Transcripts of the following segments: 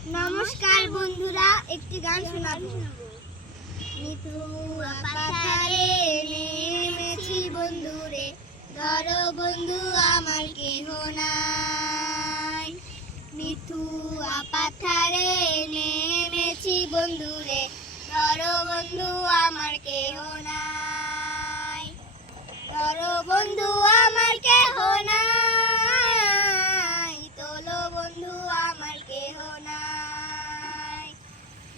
নমস্কার বন্ধুরা, একটি গান শোনাবো। মিঠুয়া পাথারে নেমেছি বন্ধুরে, ধরো বন্ধু আমার কেহ নাই। মিঠুয়া পাথারে নেমেছি বন্ধুরে, ধরো বন্ধু আমার কেহ নাই। ধরো বন্ধু আমার কেহ নাই, তোলো বন্ধু আমার কেহ নাই।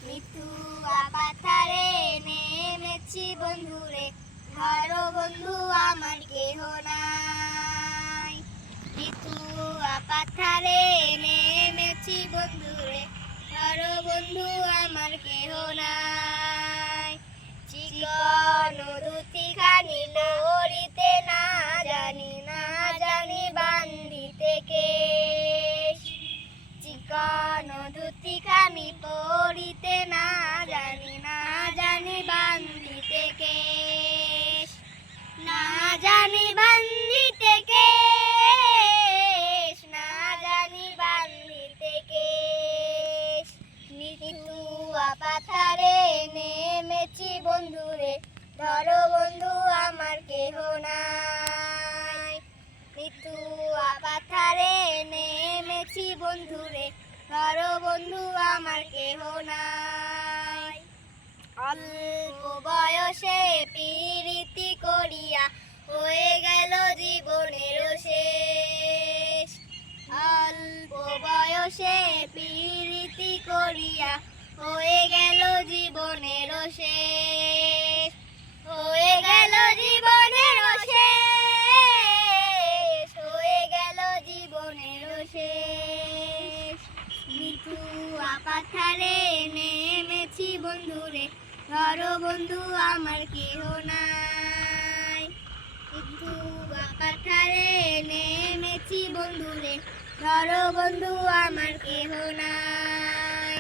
মিঠুয়া পাথারে নেমেছি বন্ধুরে, ধরো বন্ধু আমার কেহ নাই। মিঠুয়া পাথারে নেমেছি বন্ধুরে, ধরো বন্ধু আমার কেহ নাই। চিকন দুটিখানি লড়িতে না জানি বান্ধিতে কেশ। চিকন দুটিখানি পড়িতে না জানি বান্ধিতে কেশ। না জানি বান্ধিতে কেশ, না জানি বান্ধিতে কেশ। মিঠুয়া পাথারে নেমেছি বন্ধুরে, ধরো বন্ধু আমার কেহ নাই। মিঠুয়া পাথারে নেমেছি বন্ধুরে, ধরো বন্ধু আমার কেহ নাই। অল্প বয়সে প্রীতি করিয়া হয়ে গেল জীবনের শেষ। অল্প বয়সে প্রীতি করিয়া হয়ে গেল জীবনের শেষ। হয়ে গেল জীবনের শেষ, হয়ে গেল জীবনের শেষ। মিঠুয়া পাথারে নেমেছি বন্ধুরে, ধরো বন্ধু আমার কেহ নাই। মিঠুয়া পাথারে নেমেছি বন্ধুরে, ধরো বন্ধু আমার কেহ নাই।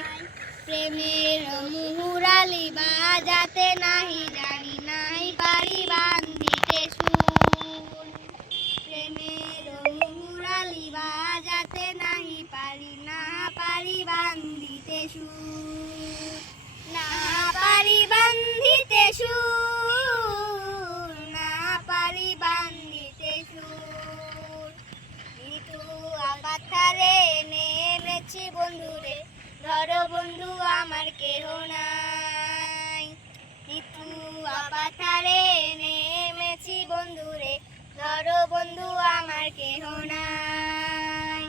প্রেমের মুহুরালি বাজাতে নাহি জানি, নাই পারি বান্ধিতে সুর। প্রেমের মুহুরালি বাজাতে নাহি পারি, না পারি বান্ধিতে সুর। না পারি বান্ধিতে সুর, না পারি বান্ধিতে সুর। মিঠুয়া পাথারে নেমেছি বন্ধুরে, ধরো বন্ধু আমার কেহ নাই। মিঠুয়া পাথারে নেমেছি বন্ধুরে, ধরো বন্ধু আমার কেহ নাই।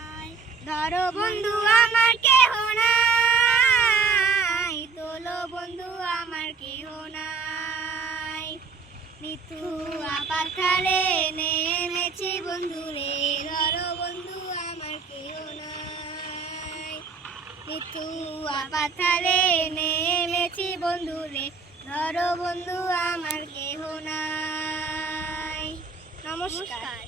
ধরো বন্ধু আমার কেহ নাই, তোলো বন্ধু আমার কেহ নাই। মিঠুয়া পাথারে নেমেছি বন্ধুরে, ধরো বন্ধু আমার কেহ নাই। মিঠুয়া পাথারে নেমেছি বন্ধুরে, ধরো বন্ধু আমার কেহ নাই। নমস্কার।